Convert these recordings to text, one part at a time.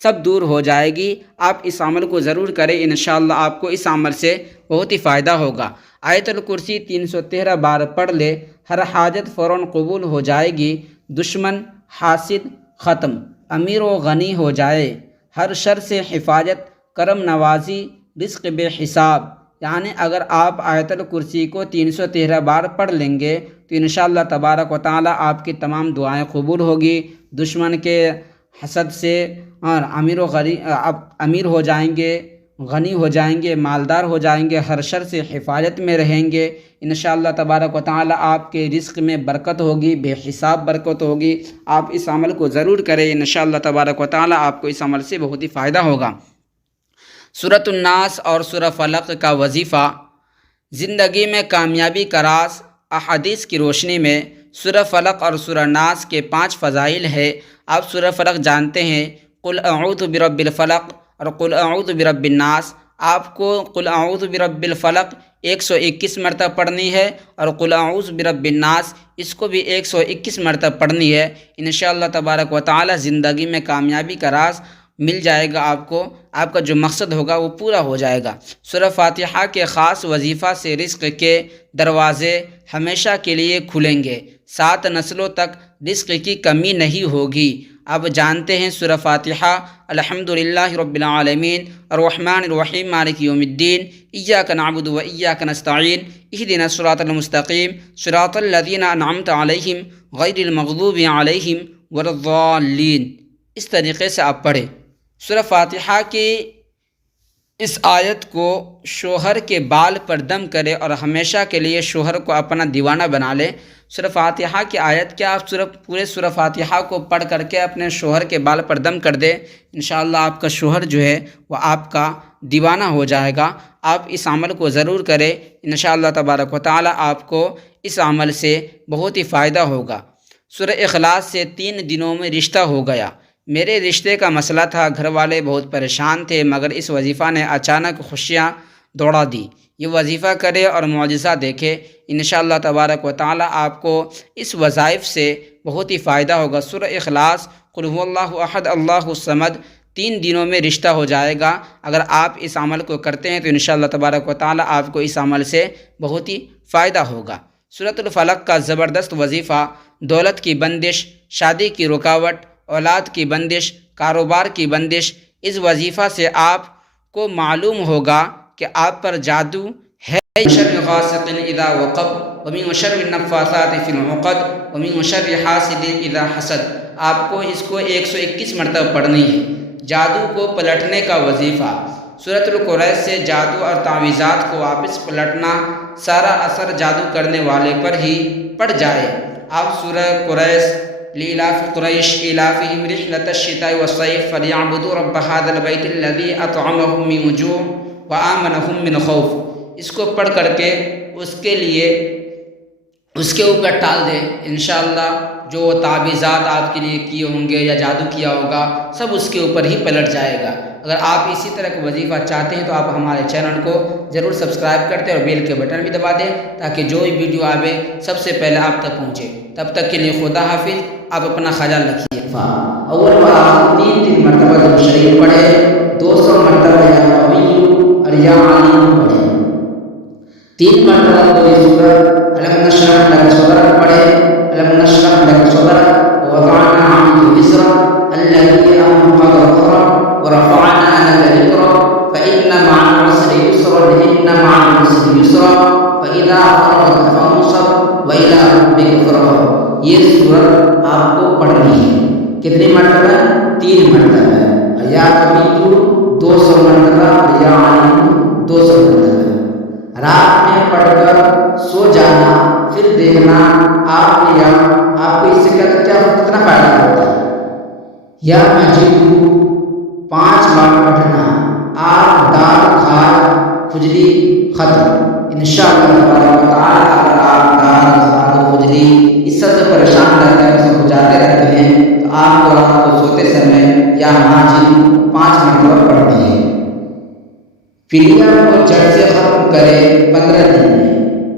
سب دور ہو جائے گی۔ آپ اس عمل کو ضرور کریں، انشاءاللہ آپ کو اس عمل سے بہت ہی فائدہ ہوگا۔ آیت الکرسی 313 بار پڑھ لے، ہر حاجت فوراً قبول ہو جائے گی، دشمن حاسد ختم، امیر و غنی ہو جائے، ہر شر سے حفاظت، کرم نوازی، رزق بے حساب۔ یعنی اگر آپ آیت الکرسی کو 313 بار پڑھ لیں گے تو انشاءاللہ تبارک و تعالی آپ کی تمام دعائیں قبول ہوگی، دشمن کے حسد سے اور امیر ہو جائیں گے، غنی ہو جائیں گے، مالدار ہو جائیں گے، ہر شر سے حفاظت میں رہیں گے۔ انشاءاللہ تبارک و تعالی آپ کے رزق میں برکت ہوگی، بے حساب برکت ہوگی۔ آپ اس عمل کو ضرور کریں، انشاءاللہ تبارک و تعالی آپ کو اس عمل سے بہت ہی فائدہ ہوگا۔ سورۃ الناس اور سورہ فلق کا وظیفہ۔ زندگی میں کامیابی کا راز۔ احادیث کی روشنی میں سورہ فلق اور سورہ ناس کے 5 فضائل ہے۔ آپ سورہ فلق جانتے ہیں، قل اعوذ برب الفلق اور قل اعوذ برب الناس۔ آپ کو قل اعوذ برب الفلق 121 مرتبہ پڑھنی ہے اور قل اعوذ برب الناس اس کو بھی 121 مرتبہ پڑھنی ہے۔ انشاءاللہ تبارک و تعالی زندگی میں کامیابی کا راز مل جائے گا آپ کو، آپ کا جو مقصد ہوگا وہ پورا ہو جائے گا۔ سورہ فاتحہ کے خاص وظیفہ سے رزق کے دروازے ہمیشہ کے لیے کھلیں گے، 7 نسلوں تک رزق کی کمی نہیں ہوگی۔ آپ جانتے ہیں سورہ فاتحہ الحمدللہ رب العالمین الرحمن الرحیم مالک یوم الدین ایاک نعبد و ایاک نستعین اہدنا الصراط المستقیم صراط الذین انعمت علیہم غیر المغضوب علیہم ولا الضالین۔ اس طریقے سے آپ پڑھیں۔ سورہ فاتحہ کی اس آیت کو شوہر کے بال پر دم کرے اور ہمیشہ کے لیے شوہر کو اپنا دیوانہ بنا لے۔ سورہ فاتحہ کی آیت کیا، آپ پورے سورہ فاتحہ کو پڑھ کر کے اپنے شوہر کے بال پر دم کر دے، انشاءاللہ آپ کا شوہر جو ہے وہ آپ کا دیوانہ ہو جائے گا۔ آپ اس عمل کو ضرور کریں، انشاءاللہ تبارک و تعالی آپ کو اس عمل سے بہت ہی فائدہ ہوگا۔ سورہ اخلاص سے 3 دنوں میں رشتہ ہو گیا۔ میرے رشتے کا مسئلہ تھا، گھر والے بہت پریشان تھے، مگر اس وظیفہ نے اچانک خوشیاں دوڑا دی۔ یہ وظیفہ کرے اور معجزہ دیکھے، انشاءاللہ تبارک و تعالی آپ کو اس وظائف سے بہت ہی فائدہ ہوگا۔ سورہ اخلاص، قل هو اللہ احد اللہ الصمد، 3 دنوں میں رشتہ ہو جائے گا۔ اگر آپ اس عمل کو کرتے ہیں تو انشاءاللہ تبارک و تعالی آپ کو اس عمل سے بہت ہی فائدہ ہوگا۔ سورۃ الفلق کا زبردست وظیفہ۔ دولت کی بندش، شادی کی رکاوٹ، اولاد کی بندش، کاروبار کی بندش، اس وظیفہ سے آپ کو معلوم ہوگا کہ آپ پر جادو ہے۔ شر غاسق اذا وقب ومن شر النفاثات فی العقد ومن شر حاسد اذا حسد۔ آپ کو اس کو 121 مرتبہ پڑھنی ہے۔ جادو کو پلٹنے کا وظیفہ۔ سورۃ القریش سے جادو اور تعویذات کو واپس پلٹنا، سارا اثر جادو کرنے والے پر ہی پڑ جائے۔ آپ سورہ قریش لإلاف قریش إلافهم رحلة الشتاء والصيف فليعبدوا رب هذا البيت الذي أطعمهم من جوع وآمنهم من خوف، اس کو پڑھ کر کے اس کے اوپر ٹال دیں، انشاءاللہ جو تعویذات آپ کے لیے کیے ہوں گے یا جادو کیا ہوگا سب اس کے اوپر ہی پلٹ جائے گا۔ اگر آپ اسی طرح کا وظیفہ چاہتے ہیں تو آپ ہمارے چینل کو ضرور سبسکرائب کرتے اور بیل کے بٹن بھی دبا دیں تاکہ جو بھی ویڈیو آوے سب سے پہلے آپ تک پہنچے۔ تب تک کے لیے خدا حافظ، آپ اپنا خیال رکھیے۔ اول بار 3 مرتبہ جب شریف پڑھے، 200 مرتبہ یا قوی اور یا علیم پڑھے۔ 3 مرتبہ پوری سورت الم نشرح لک صدرک پڑھے، الم نشرح لک صدرک ووضعنا عنک وزرک الذی انقض ظهرک ورفعنا لک ذکرک فإن مع العسر یسرا إن مع العسر یسرا فإذا فرغت فانصب وإلى ربک فارغب۔ یہ سورت آپ کو پڑھنی ہے۔ کتنی مرتبہ؟ 3 مرتبہ۔ یا قوی 200 مرتبہ، یا علیم 200 مرتبہ۔ رات میں پڑھ کر سو جانا، پھر دیکھنا آپ کو اس سے کتنا فائدہ ہوتا ہے۔ یا عجیب 5 بار پڑھنا، آگ دار کھار کھجلی ختم۔ انشاءاللہ تبارک و تعالی اگر آپ دار کھجلی اس سے پریشان رہتے ہیں، اسے بجاتے رہتے ہیں تو آپ کو رات کو سوتے سمے یا ماجد 5 مرتبہ پڑھنی ہے۔ فلیا کو جڑ سے ختم کرے 15 دن میں۔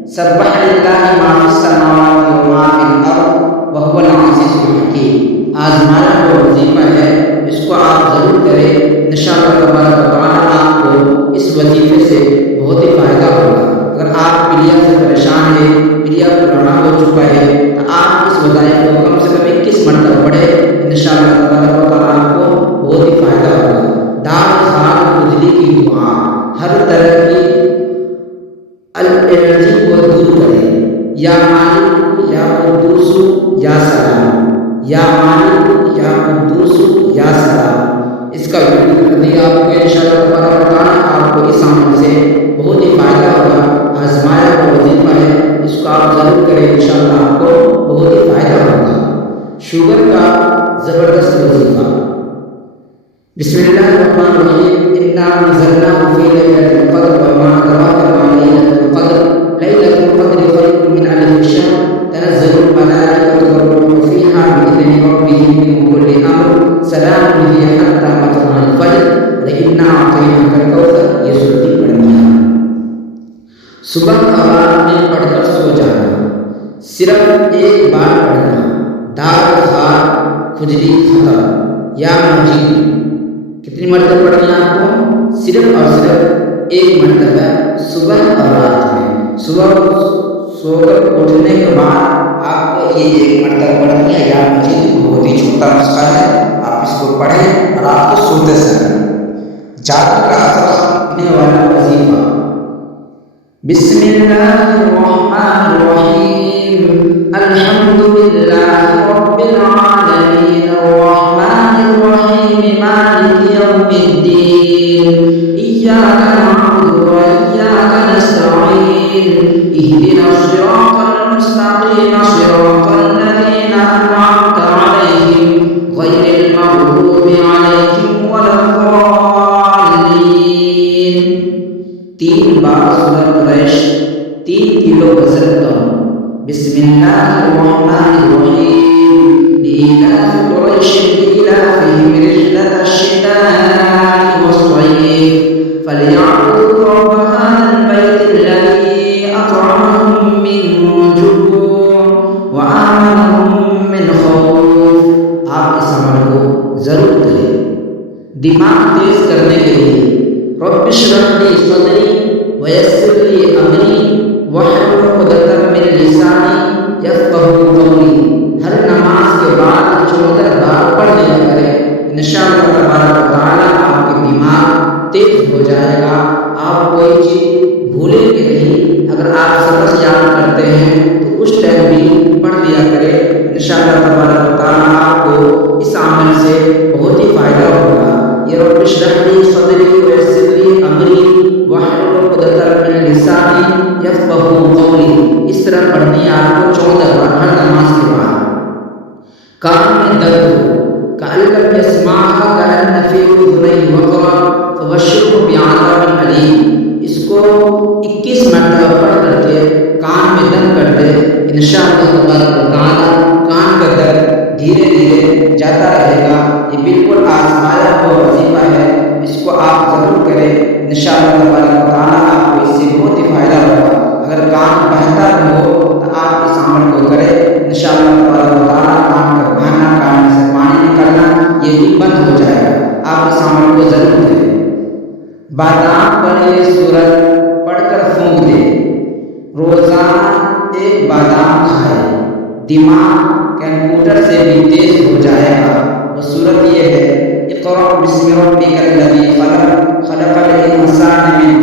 سبح للہ ما فی السماوات و ما فی الارض وهو العزیز الحکیم۔ آزمانا کو وظیفہ ہے، اس کو آپ ضرور کریں، انشاءاللہ تبارک و تعالیٰ آپ کو اس وظیفے سے بہت ہی فائدہ ہوگا۔ اگر آپ پلیا سے پریشان ہیں، پلیا پرانا ہو چکا ہے، تو آپ اس وظائف کو کم سے کم 21 مرتبہ پڑھیں، انشاءاللہ تبارک و تعالیٰ آپ کو بہت ہی فائدہ ہوگا۔ داغ خال کھجلی کی دعا ہر طرح کی الرجی کو دور کرے۔ یا مالک یا قدوس یا سلام، یا مالک یا قدوس یا سلام، اس کا ذکر کر دیا آپ کو انشاءاللہ تبارک و تعالیٰ آپ کو اس عمل سے بہت ہی فائدہ ہوگا۔ آزمایا ہوا وظیفہ ہے، اس کو آپ ضرور کریں، انشاءاللہ آپ کو بہت ہی فائدہ ہوگا۔ شوگر کا زبردست وظیفہ، بسم اللہ الرحمن الرحیم، انا انزلناه فی لیلۃ القدر وما ادراک ما لیلۃ القدر، لیلۃ القدر خیر من الف شہر، تنزل الملائکۃ والروح فیہا بإذن ربہم من کل امر، سلام ہی حتی مطلع الفجر، انا اعطیناک الکوثر۔ یہ سورۃ پڑھنی ہے۔ صبح اور رات میں پڑھ کر سو جانا، صرف ایک بار پڑھنا، داغ خال کھجلی ختم۔ یا مجید، کتنی مرتبہ پڑھنی ہے آپ کو؟ صرف اور صرف ایک مرتبہ، صبح اور رات میں۔ صبح سو کر اٹھنے کے بعد آپ کو یہ ایک مرتبہ پڑھنی ہے۔ یا مجید بہت ہی چھوٹا نسخہ ہے، آپ اس کو پڑھیں اور آپ کو سوتے سے جادو کا اثر ختم والا وظیفہ، بسم اللہ الرحمن الرحیم، الحمد للہ رب العالمین، الرحمن الرحیم، مالک یوم الدین، ایاک نعبد و ایاک نستعین، اہدنا الصراط المستقیم، صراط الذین انعمت علیہم غیر المغضوب علیہم ولا الضالین۔ 3 بار سورۃ قریش، 3 کلو وزن کم۔ بسم اللہ الرحمن الرحیم، لإیلاف قریش إیلافہم رحلة الشتاء والصیف، فلیعبدوا رب هذا البیت الذی أطعمهم من جوع وآمنهم من خوف۔ آپ اس عمل کو ضرور کریں۔ دماغ تیز کرنے کے لیے رب اشرح لی صدری ویسر لی امری واحلل عقدۃ من لسانی یفقہوا قولی، ہر نماز کے بعد 14 بار پڑھ لیا کریں، انشاءاللہ تبارک و تعالیٰ آپ کے دماغ تیز ہو جائے گا، آپ کوئی چیز بھولیں گے نہیں۔ اگر آپ سبق یاد کرتے ہیں تو اس ٹائم بھی پڑھ لیا کریں، انشاءاللہ تبارک و تعالیٰ آپ کو اس عمل سے بہت ہی فائدہ ہوگا۔ یہ رب اشرح لی صدری ویسر لی امری واحلل عقدۃ من لسانی یفقہوا قولی، اس طرح پڑھنی ہے آپ کو 14 بار ہر نماز کے بعد۔ کان میں درد ہو، کأن لم یسمعها کأن فی اذنیہ وقرا فبشرہ بعذاب علیم، اس کو 21 مرتبہ پڑھ کر کے کان میں دم کر دے، انشاءاللہ تبارک و تعالیٰ کان کا درد دھیرے دھیرے جاتا رہے گا۔ یہ بالکل آزمایا ہوا وظیفہ ہے، اس کو آپ ضرور کریں، انشاءاللہ تبارک و تعالیٰ آپ کو اس سے بہت ہی فائدہ ہوگا۔ اگر کان بہتا ہو تو آپ اس عمل کو کریں، انشاءاللہ تبارک و تعالیٰ کان کا بہنا، کان سے پانی نکلنا یہ بھی بند ہو جائے گا۔ آپ اس عمل کو ضرور کریں۔ بادام والی سورت پڑھ کر پھونک دے، روزانہ 1 بادام کھائے، دماغ کمپیوٹر سے بھی تیز ہو جائے گا۔ وہ سورت یہ ہے، اقرأ بسم ربک الذی خلق، خلق الانسان من